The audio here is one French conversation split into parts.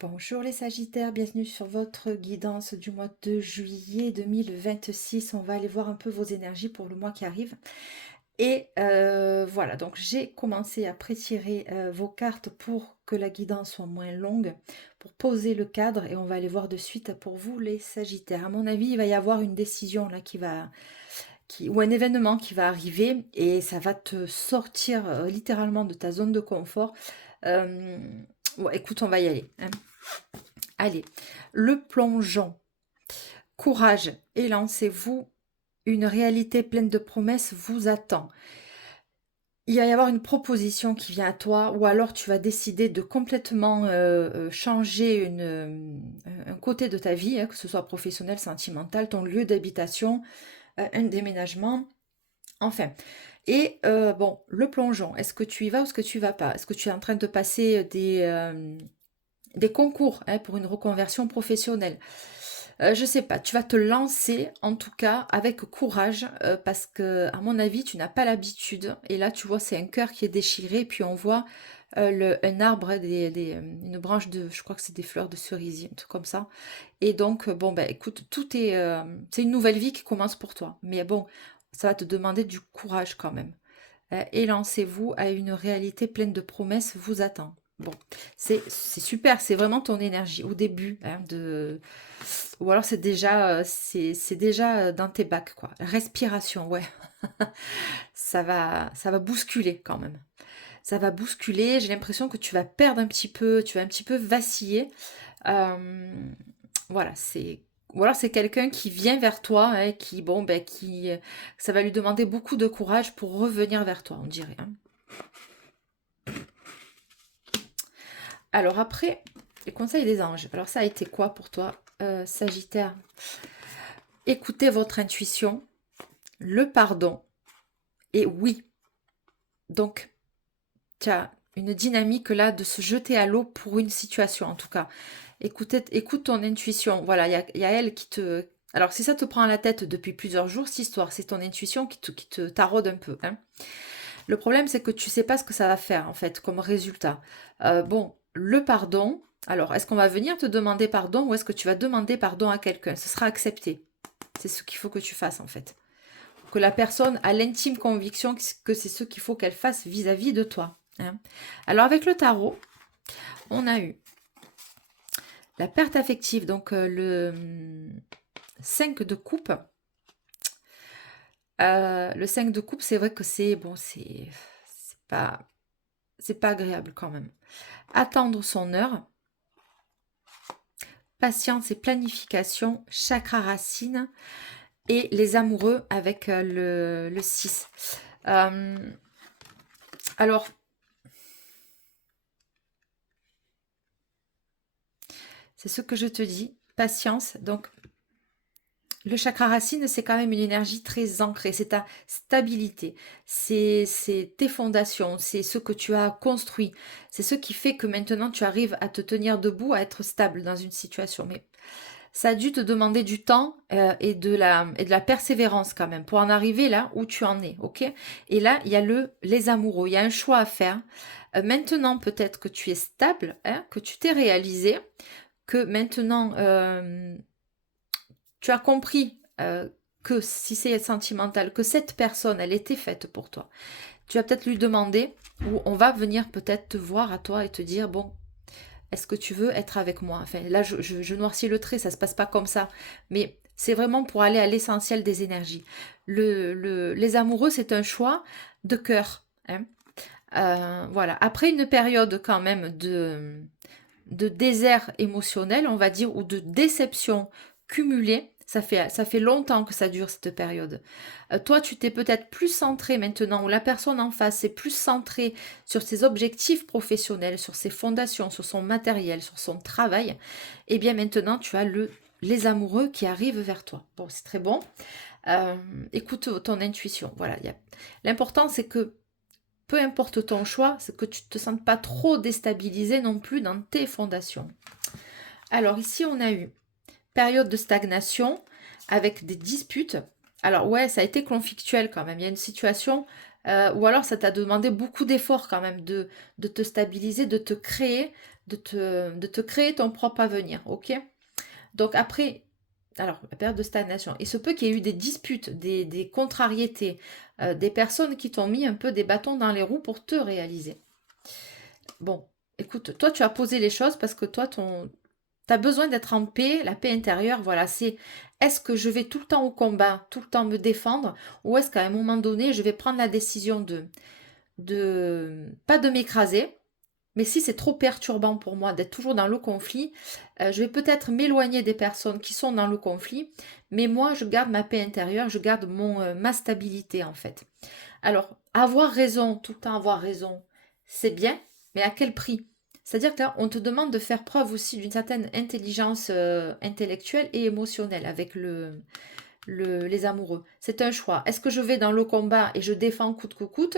Bonjour les Sagittaires, bienvenue sur votre guidance du mois de juillet 2026. On va aller voir un peu vos énergies pour le mois qui arrive. Et voilà, donc j'ai commencé à prétirer vos cartes pour que la guidance soit moins longue, pour poser le cadre et on va aller voir de suite pour vous les Sagittaires. À mon avis, il va y avoir une décision là ou un événement qui va arriver et ça va te sortir littéralement de ta zone de confort. Ouais, écoute, on va y aller, hein. Allez, le plongeon. Courage et lancez-vous. Une réalité pleine de promesses vous attend. Il va y avoir une proposition qui vient à toi ou alors tu vas décider de complètement changer un côté de ta vie, hein, que ce soit professionnel, sentimental, ton lieu d'habitation, un déménagement, enfin. Et bon, le plongeon, est-ce que tu y vas ou est-ce que tu y vas pas? Est-ce que tu es en train de passer des concours, hein, pour une reconversion professionnelle? Je sais pas, tu vas te lancer en tout cas avec courage parce que à mon avis tu n'as pas l'habitude et là tu vois c'est un cœur qui est déchiré puis on voit un arbre, une branche de, je crois que c'est des fleurs de cerisier, un truc comme ça. Et donc bon ben écoute, c'est une nouvelle vie qui commence pour toi. Mais bon, ça va te demander du courage quand même. Et lancez-vous à une réalité pleine de promesses vous attend. Bon, c'est super, c'est vraiment ton énergie au début, hein, ou alors c'est déjà dans tes bacs quoi. Respiration, ouais, ça va bousculer quand même. Ça va bousculer. J'ai l'impression que tu vas perdre un petit peu, tu vas un petit peu vaciller. Euh, voilà, c'est ou alors c'est quelqu'un qui vient vers toi, hein, qui bon ben qui ça va lui demander beaucoup de courage pour revenir vers toi, on dirait, hein. Alors après, les conseils des anges. Alors ça a été quoi pour toi, Sagittaire? Écoutez votre intuition, le pardon, et oui. Donc, tu as une dynamique là de se jeter à l'eau pour une situation en tout cas. Écoute ton intuition. Voilà, il y a elle qui te... Alors si ça te prend à la tête depuis plusieurs jours, cette histoire, c'est ton intuition qui te taraude un peu, hein. Le problème, c'est que tu sais pas ce que ça va faire en fait comme résultat. Bon, le pardon. Alors, est-ce qu'on va venir te demander pardon ou est-ce que tu vas demander pardon à quelqu'un? Ce sera accepté. C'est ce qu'il faut que tu fasses en fait. Que la personne a l'intime conviction que c'est ce qu'il faut qu'elle fasse vis-à-vis de toi, hein. Alors avec le tarot, on a eu la perte affective, donc le 5 de coupe. Le 5 de coupe, c'est vrai que c'est bon, c'est pas agréable quand même. Attendre son heure, patience et planification, chakra racine et les amoureux avec le 6. Alors, c'est ce que je te dis, patience. Donc, le chakra racine, c'est quand même une énergie très ancrée, c'est ta stabilité, c'est tes fondations, c'est ce que tu as construit, c'est ce qui fait que maintenant tu arrives à te tenir debout, à être stable dans une situation. Mais ça a dû te demander du temps et de la persévérance quand même pour en arriver là où tu en es, ok? Et là, il y a les amoureux, il y a un choix à faire. Maintenant, peut-être que tu es stable, hein, que tu t'es réalisé, que maintenant tu as compris que si c'est sentimental, que cette personne, elle était faite pour toi. Tu vas peut-être lui demander, ou on va venir peut-être te voir à toi et te dire, bon, est-ce que tu veux être avec moi? Enfin, là, je noircis le trait, ça se passe pas comme ça. Mais c'est vraiment pour aller à l'essentiel des énergies. Les amoureux, c'est un choix de cœur, hein. Voilà. Après une période quand même de désert émotionnel, on va dire, ou de déception cumulée. Ça fait longtemps que ça dure cette période. Toi, tu t'es peut-être plus centré maintenant, ou la personne en face est plus centrée sur ses objectifs professionnels, sur ses fondations, sur son matériel, sur son travail. Et bien maintenant, tu as les amoureux qui arrivent vers toi. Bon, c'est très bon. Euh, Écoute ton intuition. Voilà. L'important, c'est que peu importe ton choix, c'est que tu ne te sentes pas trop déstabilisé non plus dans tes fondations. Alors ici, on a eu période de stagnation avec des disputes. Alors ouais, ça a été conflictuel quand même. Il y a une situation ou alors ça t'a demandé beaucoup d'efforts quand même de te stabiliser, de te créer de te créer ton propre avenir, ok? Donc après, alors, la période de stagnation, il se peut qu'il y ait eu des disputes, des contrariétés, des personnes qui t'ont mis un peu des bâtons dans les roues pour te réaliser. Bon, écoute, toi, tu as posé les choses parce que toi, tu as besoin d'être en paix, la paix intérieure, voilà, c'est est-ce que je vais tout le temps au combat, tout le temps me défendre, ou est-ce qu'à un moment donné, je vais prendre la décision pas de m'écraser, mais si c'est trop perturbant pour moi d'être toujours dans le conflit, je vais peut-être m'éloigner des personnes qui sont dans le conflit, mais moi, je garde ma paix intérieure, je garde ma stabilité en fait. Alors, avoir raison, tout le temps avoir raison, c'est bien, mais à quel prix? C'est-à-dire que là, on te demande de faire preuve aussi d'une certaine intelligence intellectuelle et émotionnelle avec les amoureux. C'est un choix. Est-ce que je vais dans le combat et je défends coûte que coûte?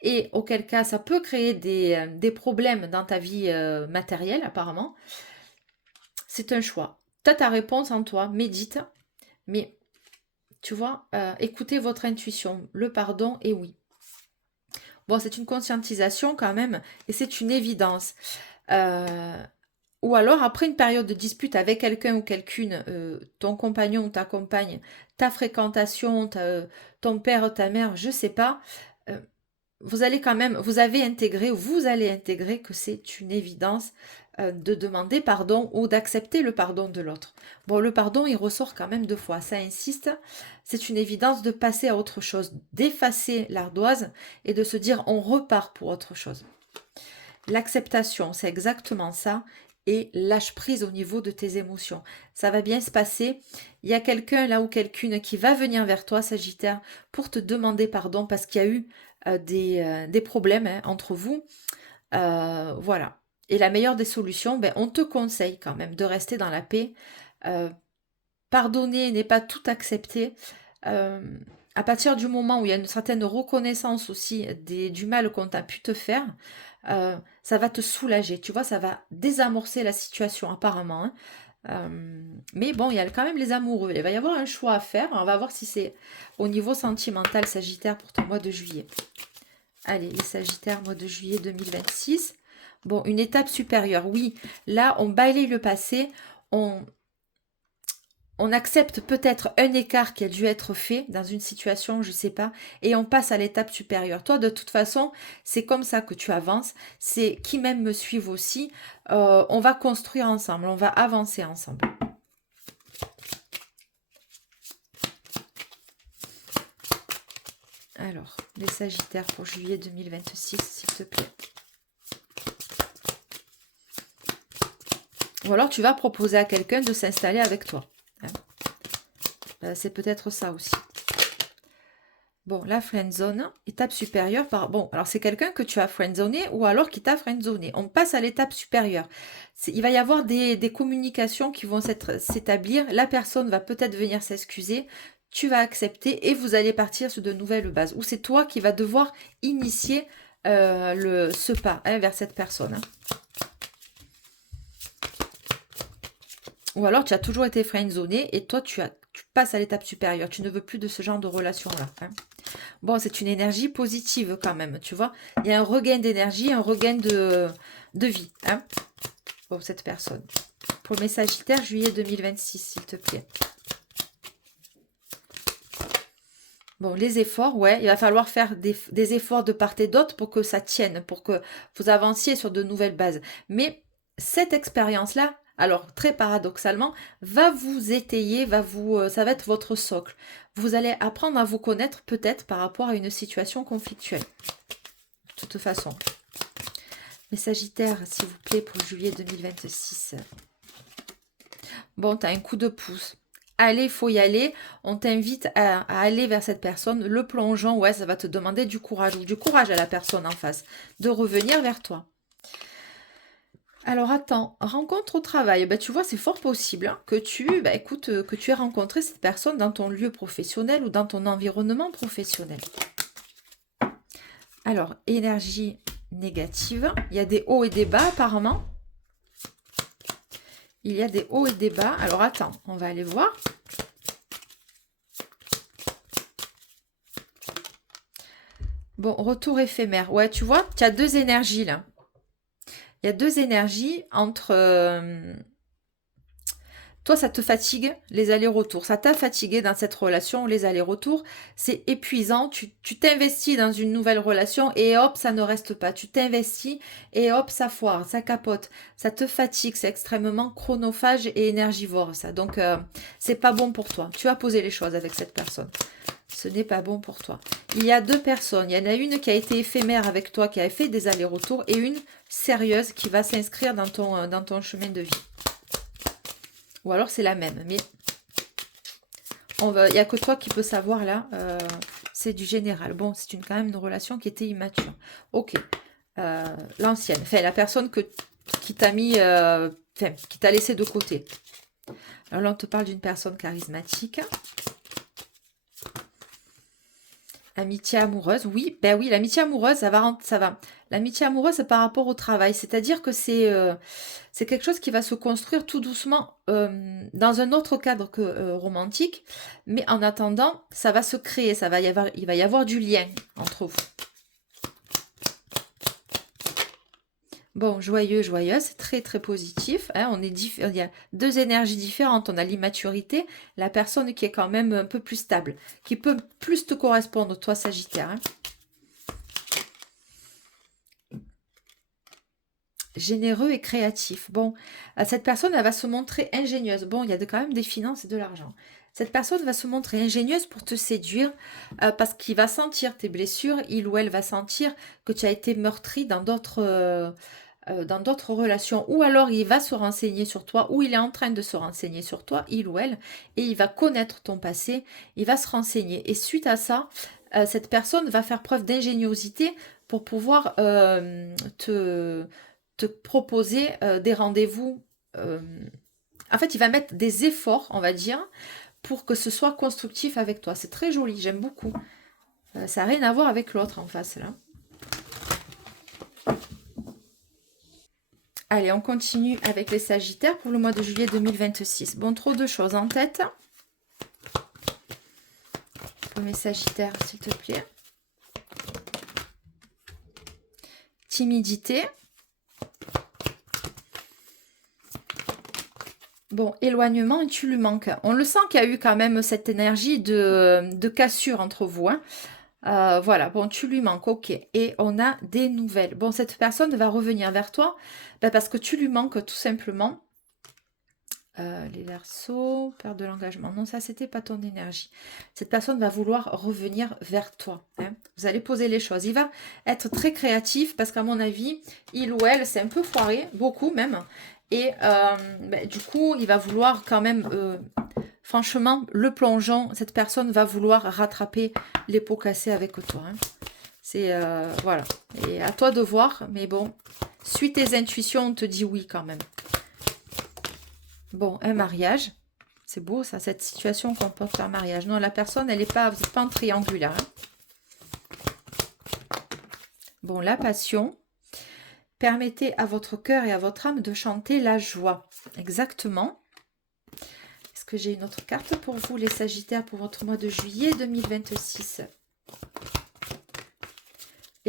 Et auquel cas, ça peut créer des problèmes dans ta vie matérielle, apparemment. C'est un choix. Tu as ta réponse en toi, médite. Mais, tu vois, écoutez votre intuition. Le pardon est oui. Bon, c'est une conscientisation quand même, et c'est une évidence. Euh, ou alors, après une période de dispute avec quelqu'un ou quelqu'une, ton compagnon ou ta compagne, ta fréquentation, ton père, ta mère, je sais pas, euh, vous allez quand même, vous allez intégrer que c'est une évidence de demander pardon ou d'accepter le pardon de l'autre. Bon, le pardon, il ressort quand même deux fois, ça insiste. C'est une évidence de passer à autre chose, d'effacer l'ardoise et de se dire on repart pour autre chose. L'acceptation, c'est exactement ça. Et lâche prise au niveau de tes émotions. Ça va bien se passer. Il y a quelqu'un là ou quelqu'une qui va venir vers toi, Sagittaire, pour te demander pardon parce qu'il y a eu des problèmes hein, entre vous. Voilà. Et la meilleure des solutions, ben, on te conseille quand même de rester dans la paix. Euh, Pardonner n'est pas tout accepter. Euh, à partir du moment où il y a une certaine reconnaissance aussi du mal qu'on a pu te faire, ça va te soulager, tu vois, ça va désamorcer la situation apparemment. Hein. Mais bon, il y a quand même les amoureux. Il va y avoir un choix à faire. On va voir si c'est au niveau sentimental Sagittaire pour ton mois de juillet. Allez, les Sagittaires, mois de juillet 2026. Bon, une étape supérieure, oui. Là, on balaye le passé. On accepte peut-être un écart qui a dû être fait dans une situation, je ne sais pas, et on passe à l'étape supérieure. Toi, de toute façon, c'est comme ça que tu avances. C'est qui même me suivent aussi. On va construire ensemble, on va avancer ensemble. Alors, les Sagittaires pour juillet 2026, s'il te plaît. Ou alors, tu vas proposer à quelqu'un de s'installer avec toi. C'est peut-être ça aussi. Bon, la friendzone, étape supérieure. Bon, alors c'est quelqu'un que tu as friendzoné ou alors qui t'a friendzoné. On passe à l'étape supérieure. Il va y avoir des communications qui vont s'établir. La personne va peut-être venir s'excuser. Tu vas accepter et vous allez partir sur de nouvelles bases. Ou c'est toi qui vas devoir initier ce pas hein, vers cette personne. Hein. Ou alors tu as toujours été friendzoné et toi tu passes à l'étape supérieure. Tu ne veux plus de ce genre de relation-là. Hein. Bon, c'est une énergie positive quand même, tu vois. Il y a un regain d'énergie, un regain de vie hein, pour cette personne. Pour mes Sagittaires, juillet 2026, s'il te plaît. Bon, les efforts, ouais, il va falloir faire des efforts de part et d'autre pour que ça tienne, pour que vous avanciez sur de nouvelles bases. Mais cette expérience-là, alors très paradoxalement, va vous étayer, ça va être votre socle. Vous allez apprendre à vous connaître peut-être par rapport à une situation conflictuelle. De toute façon. Mais Sagittaire, s'il vous plaît, pour juillet 2026. Bon, tu as un coup de pouce. Allez, il faut y aller. On t'invite à aller vers cette personne. Le plongeon, ouais, ça va te demander du courage. Ou du courage à la personne en face. De revenir vers toi. Alors attends, rencontre au travail. Ben, tu vois, c'est fort possible hein, que que tu aies rencontré cette personne dans ton lieu professionnel ou dans ton environnement professionnel. Alors, énergie négative. Il y a des hauts et des bas apparemment. Il y a des hauts et des bas. Alors attends, on va aller voir. Bon, retour éphémère. Ouais, tu vois, tu as deux énergies là. il y a deux énergies entre... toi, ça te fatigue, les allers-retours. Ça t'a fatigué dans cette relation, les allers-retours. C'est épuisant. Tu t'investis dans une nouvelle relation et hop, ça ne reste pas. Tu t'investis et hop, ça foire, ça capote. Ça te fatigue. C'est extrêmement chronophage et énergivore, ça. Donc, c'est pas bon pour toi. Tu as posé les choses avec cette personne. Ce n'est pas bon pour toi. Il y a deux personnes. Il y en a une qui a été éphémère avec toi, qui a fait des allers-retours, et une sérieuse qui va s'inscrire dans ton chemin de vie. Ou alors c'est la même, mais il n'y a que toi qui peux savoir là. C'est du général. Bon, c'est quand même une relation qui était immature. Ok. L'ancienne. Enfin, la personne qui t'a mis... qui t'a laissé de côté. Alors là, on te parle d'une personne charismatique. Amitié amoureuse, oui, ben oui, l'amitié amoureuse, ça va. L'amitié amoureuse, c'est par rapport au travail, c'est-à-dire que c'est quelque chose qui va se construire tout doucement dans un autre cadre que romantique, mais en attendant, ça va se créer, il va y avoir du lien entre vous. Bon, joyeux, joyeuse, c'est très très positif. Hein, il y a deux énergies différentes. On a l'immaturité, la personne qui est quand même un peu plus stable, qui peut plus te correspondre, toi Sagittaire. Hein. Généreux et créatif. Bon, cette personne, elle va se montrer ingénieuse. Bon, il y a quand même des finances et de l'argent. Cette personne va se montrer ingénieuse pour te séduire parce qu'il va sentir tes blessures. Il ou elle va sentir que tu as été meurtri dans d'autres relations, ou alors il va se renseigner sur toi, ou il est en train de se renseigner sur toi, il ou elle, et il va connaître ton passé, il va se renseigner. Et suite à ça, cette personne va faire preuve d'ingéniosité pour pouvoir te proposer des rendez-vous. En fait, il va mettre des efforts, on va dire, pour que ce soit constructif avec toi. C'est très joli, j'aime beaucoup. Ça n'a rien à voir avec l'autre en face, là. Allez, on continue avec les Sagittaires pour le mois de juillet 2026. Bon, trop de choses en tête. Pour mes Sagittaires, s'il te plaît. Timidité. Bon, éloignement, et tu lui manques. On le sent qu'il y a eu quand même cette énergie de cassure entre vous. Hein. Voilà, bon, tu lui manques, ok. Et on a des nouvelles. Bon, cette personne va revenir vers toi parce que tu lui manques tout simplement. Les Verseaux, perte de l'engagement. Non, ça, c'était pas ton énergie. Cette personne va vouloir revenir vers toi. Hein. Vous allez poser les choses. Il va être très créatif parce qu'à mon avis, il ou elle, c'est un peu foiré, beaucoup même. Et du coup, il va vouloir quand même... franchement, le plongeon, cette personne va vouloir rattraper les pots cassés avec toi. Hein. C'est, voilà. Et à toi de voir, mais bon, suis tes intuitions, on te dit oui quand même. Bon, un mariage. C'est beau ça, cette situation comporte un mariage. Non, la personne, elle n'est pas, vous n'êtes pas en triangulaire. Hein. Bon, la passion. Permettez à votre cœur et à votre âme de chanter la joie. Exactement. Est-ce que j'ai une autre carte pour vous, les Sagittaires, pour votre mois de juillet 2026 ?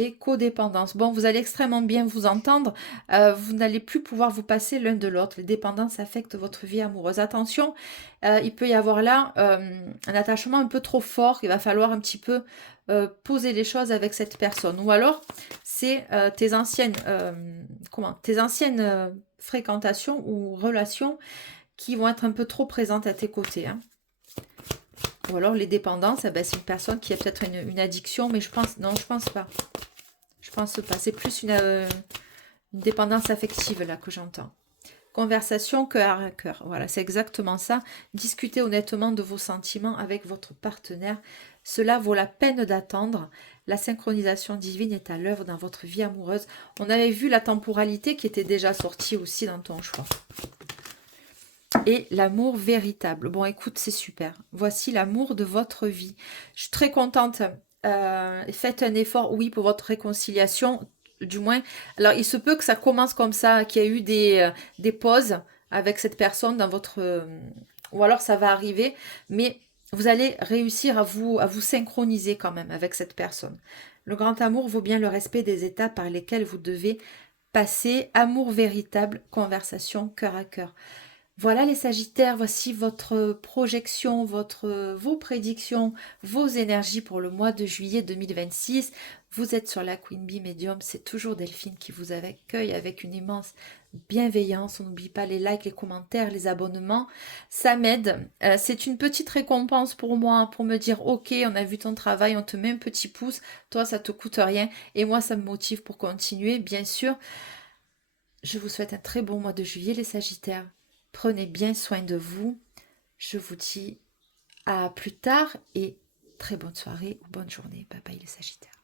Et codépendance. Bon, vous allez extrêmement bien vous entendre. Vous n'allez plus pouvoir vous passer l'un de l'autre. Les dépendances affectent votre vie amoureuse. Attention, il peut y avoir là un attachement un peu trop fort. Il va falloir un petit peu poser les choses avec cette personne. Ou alors, c'est tes anciennes fréquentations ou relations qui vont être un peu trop présentes à tes côtés. Hein. Ou alors les dépendances, eh ben, c'est une personne qui a peut-être une addiction, mais je pense pas. Je pense pas. C'est plus une dépendance affective là que j'entends. Conversation cœur à cœur. Voilà, c'est exactement ça. Discutez honnêtement de vos sentiments avec votre partenaire. Cela vaut la peine d'attendre. La synchronisation divine est à l'œuvre dans votre vie amoureuse. On avait vu la temporalité qui était déjà sortie aussi dans ton choix. Et l'amour véritable. Bon, écoute, c'est super. Voici l'amour de votre vie. Je suis très contente. Faites un effort, oui, pour votre réconciliation, du moins. Alors, il se peut que ça commence comme ça, qu'il y ait eu des pauses avec cette personne dans votre... ou alors, ça va arriver. Mais vous allez réussir à vous synchroniser quand même avec cette personne. Le grand amour vaut bien le respect des étapes par lesquelles vous devez passer, amour véritable, conversation cœur à cœur. Voilà les Sagittaires, voici votre projection, vos prédictions, vos énergies pour le mois de juillet 2026. Vous êtes sur la Queen Bee Medium, c'est toujours Delphine qui vous accueille avec une immense bienveillance. On n'oublie pas les likes, les commentaires, les abonnements, ça m'aide. C'est une petite récompense pour moi, pour me dire ok, on a vu ton travail, on te met un petit pouce, toi ça te coûte rien et moi ça me motive pour continuer, bien sûr. Je vous souhaite un très bon mois de juillet les Sagittaires. Prenez bien soin de vous. Je vous dis à plus tard et très bonne soirée ou bonne journée. Bye bye les Sagittaires.